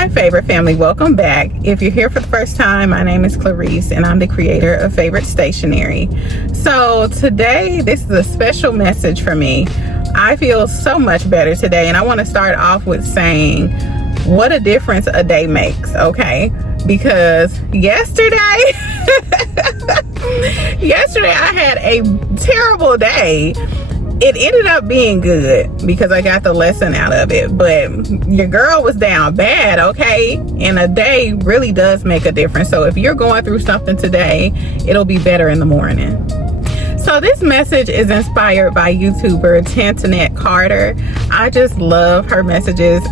my favorite family, welcome back. If you're here for the first time, my name is Clarice and I'm the creator of Favorite Stationery. So today, this is a special message for me. I feel so much better today, and I want to start off with saying what a difference a day makes, okay? Because yesterday I had a terrible day. It ended up being good because I got the lesson out of it, but your girl was down bad, okay? And a day really does make a difference. So if you're going through something today, it'll be better in the morning. So this message is inspired by YouTuber Tantanette Carter. I just love her messages,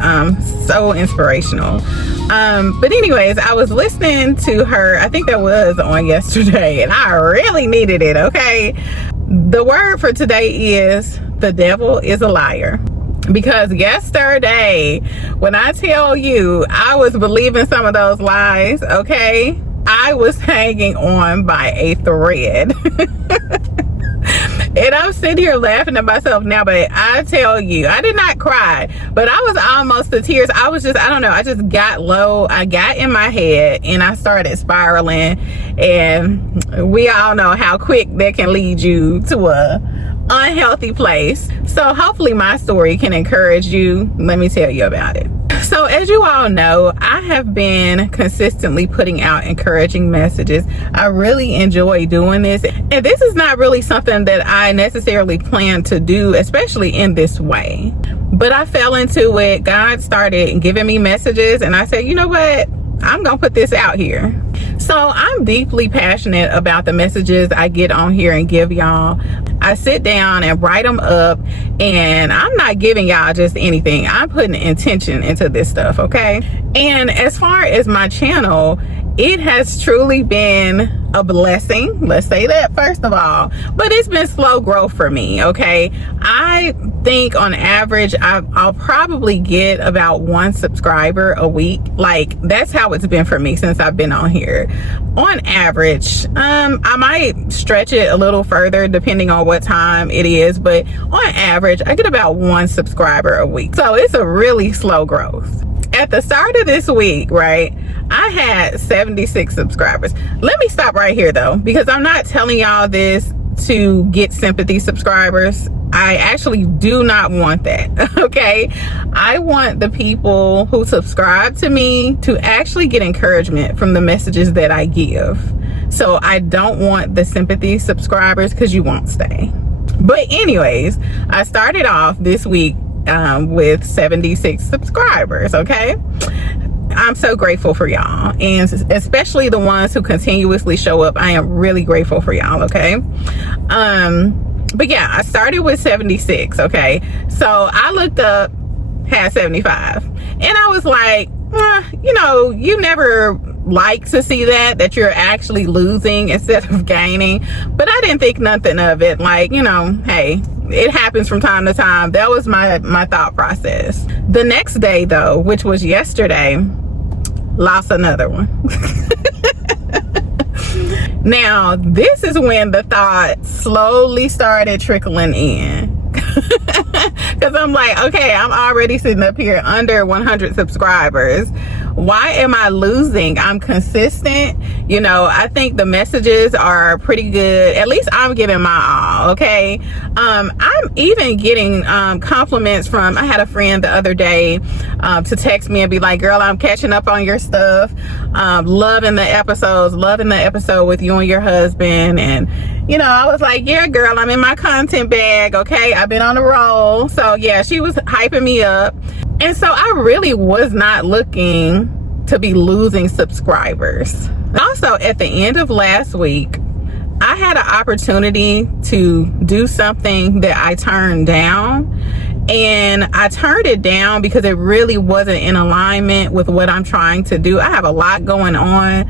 so inspirational. But anyways, I was listening to her, I think that was on yesterday, and I really needed it, okay? The word for today is the devil is a liar. Because yesterday, when I tell you I was believing some of those lies, okay, I was hanging on by a thread. And I'm sitting here laughing at myself now, but I tell you, I did not cry, but I was almost to tears. I was just, I don't know, I just got low. I got in my head and I started spiraling, and we all know how quick that can lead you to a unhealthy place. So hopefully my story can encourage you. Let me tell you about it. So as you all know, I have been consistently putting out encouraging messages. I really enjoy doing this. And this is not really something that I necessarily plan to do, especially in this way. But I fell into it. God started giving me messages and I said, you know what? I'm gonna put this out here. So I'm deeply passionate about the messages I get on here and give y'all. I sit down and write them up, and I'm not giving y'all just anything. I'm putting intention into this stuff, okay? And as far as my channel, it has truly been a blessing. Let's say that first of all, but it's been slow growth for me, okay? I think on average, I'll probably get about 1 subscriber a week. Like, that's how it's been for me since I've been on here. On average, I might stretch it a little further depending on what time it is, but on average, I get about 1 subscriber a week. So it's a really slow growth. At the start of this week, right, I had 76 subscribers. Let me stop right here though, because I'm not telling y'all this to get sympathy subscribers. I actually do not want that, okay? I want the people who subscribe to me to actually get encouragement from the messages that I give. So I don't want the sympathy subscribers because you won't stay. But anyways, I started off this week with 76 subscribers, okay? I'm so grateful for y'all, and especially the ones who continuously show up. I am really grateful for y'all, okay? But yeah, I started with 76, okay? So I looked up, had 75, and I was like, you know, you never like to see that you're actually losing instead of gaining, but I didn't think nothing of it. Like, you know, hey, it happens from time to time. That was my thought process. The next day though, which was yesterday, lost another one. Now, this is when the thought slowly started trickling in. Because I'm like, okay, I'm already sitting up here under 100 subscribers. Why am I losing? I'm consistent. You know, I think the messages are pretty good. At least I'm giving my all, okay? I'm even getting compliments from, I had a friend the other day to text me and be like, girl, I'm catching up on your stuff. Loving the episode with you and your husband. And, you know, I was like, yeah, girl, I'm in my content bag, okay? I've been on the roll. So yeah, she was hyping me up. And so I really was not looking to be losing subscribers. Also, at the end of last week, I had an opportunity to do something that I turned down. And I turned it down because it really wasn't in alignment with what I'm trying to do. I have a lot going on.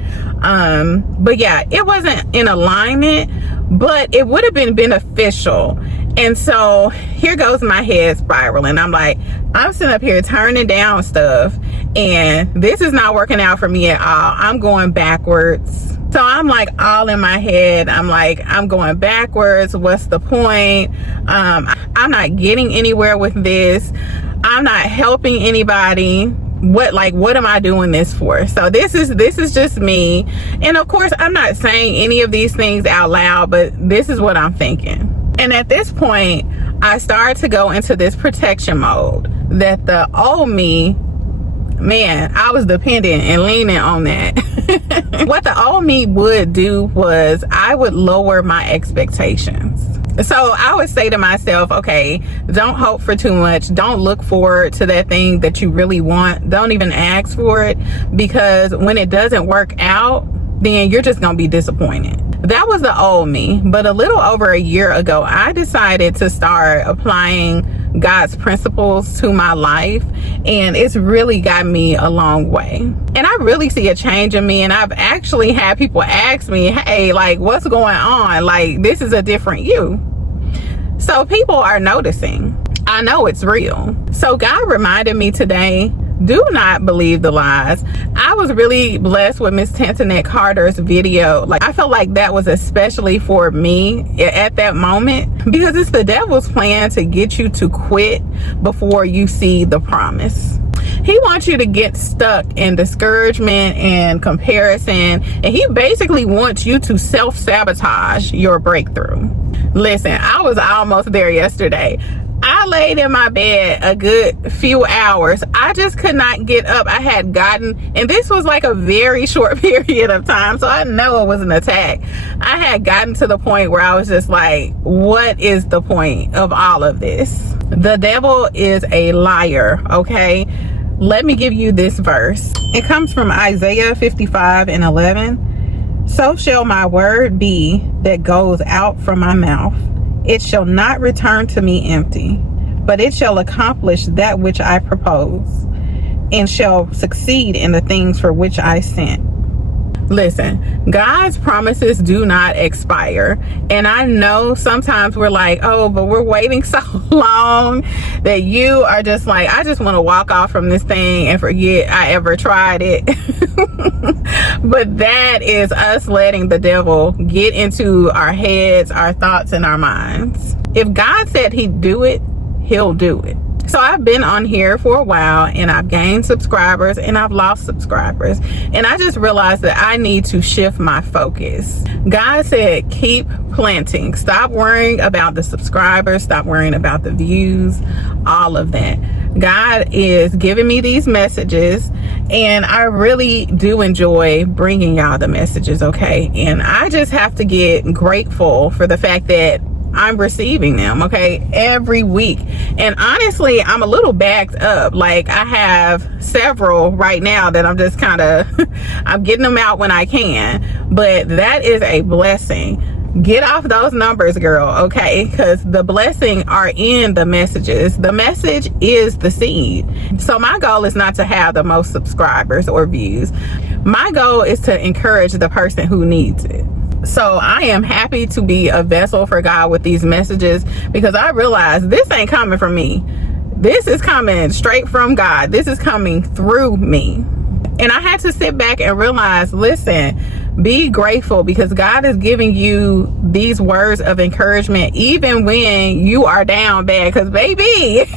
But yeah, it wasn't in alignment, but it would have been beneficial. And so here goes my head spiraling. I'm like, I'm sitting up here turning down stuff, and this is not working out for me at all. I'm going backwards. So I'm like all in my head. I'm like, I'm going backwards. What's the point? I'm not getting anywhere with this. I'm not helping anybody. what am I doing this for? So this is just me. And of course, I'm not saying any of these things out loud, but this is what I'm thinking. And at this point, I started to go into this protection mode that the old me, man, I was dependent and leaning on that. What the old me would do was I would lower my expectations. So I would say to myself, okay, don't hope for too much. Don't look forward to that thing that you really want. Don't even ask for it, because when it doesn't work out, then you're just going to be disappointed. That was the old me. But a little over a year ago, I decided to start applying God's principles to my life, and it's really got me a long way. And I really see a change in me, and I've actually had people ask me, hey, like, what's going on? Like, this is a different you. So people are noticing. I know it's real. So God reminded me today, do not believe the lies. I was really blessed with Miss Tantanette Carter's video. Like, I felt like that was especially for me at that moment, because it's the devil's plan to get you to quit before you see the promise. He wants you to get stuck in discouragement and comparison, and he basically wants you to self-sabotage your breakthrough. Listen, I was almost there yesterday. I laid in my bed a good few hours. I just could not get up. I had gotten, and this was like a very short period of time, so I know it was an attack. I had gotten to the point where I was just like, what is the point of all of this? The devil is a liar, okay? Let me give you this verse. It comes from Isaiah 55:11. So shall my word be that goes out from my mouth. It shall not return to me empty, but it shall accomplish that which I propose, and shall succeed in the things for which I sent. Listen, God's promises do not expire. And I know sometimes we're like, oh, but we're waiting so long that you are just like, I just want to walk off from this thing and forget I ever tried it. But that is us letting the devil get into our heads, our thoughts, and our minds. If God said he'd do it, he'll do it. So I've been on here for a while, and I've gained subscribers and I've lost subscribers. And I just realized that I need to shift my focus. God said, keep planting. Stop worrying about the subscribers. Stop worrying about the views, all of that. God is giving me these messages, and I really do enjoy bringing y'all the messages, okay? And I just have to get grateful for the fact that I'm receiving them, okay, every week. And honestly, I'm a little backed up. Like, I have several right now that I'm just kind of I'm getting them out when I can, but that is a blessing. Get off those numbers, girl, okay? Because the blessing are in the messages. The message is the seed. So my goal is not to have the most subscribers or views. My goal is to encourage the person who needs it. So I am happy to be a vessel for God with these messages, because I realize this ain't coming from me. This is coming straight from God. This is coming through me. And I had to sit back and realize, listen, be grateful, because God is giving you these words of encouragement even when you are down bad. Because baby,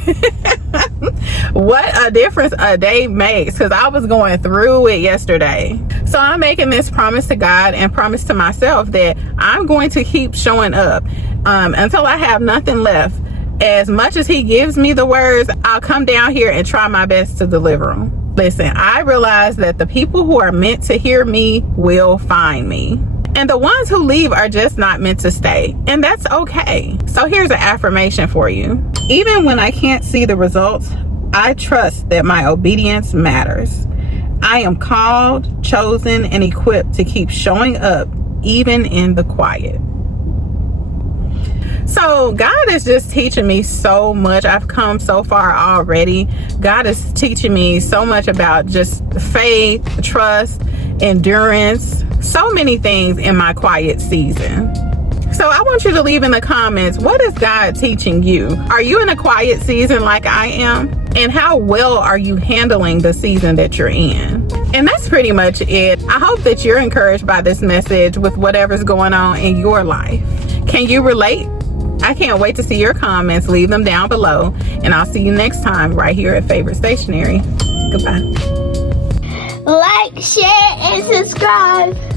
what a difference a day makes, because I was going through it yesterday. So I'm making this promise to God and promise to myself that I'm going to keep showing up until I have nothing left. As much as he gives me the words, I'll come down here and try my best to deliver them. Listen, I realize that the people who are meant to hear me will find me. And the ones who leave are just not meant to stay. And that's okay. So here's an affirmation for you. Even when I can't see the results, I trust that my obedience matters. I am called, chosen, and equipped to keep showing up, even in the quiet. So God is just teaching me so much. I've come so far already. God is teaching me so much about just faith, trust, endurance, so many things in my quiet season. So I want you to leave in the comments, what is God teaching you? Are you in a quiet season like I am? And how well are you handling the season that you're in? And that's pretty much it. I hope that you're encouraged by this message with whatever's going on in your life. Can you relate? I can't wait to see your comments. Leave them down below. And I'll see you next time right here at Favorite Stationery. Goodbye. Like, share, and subscribe.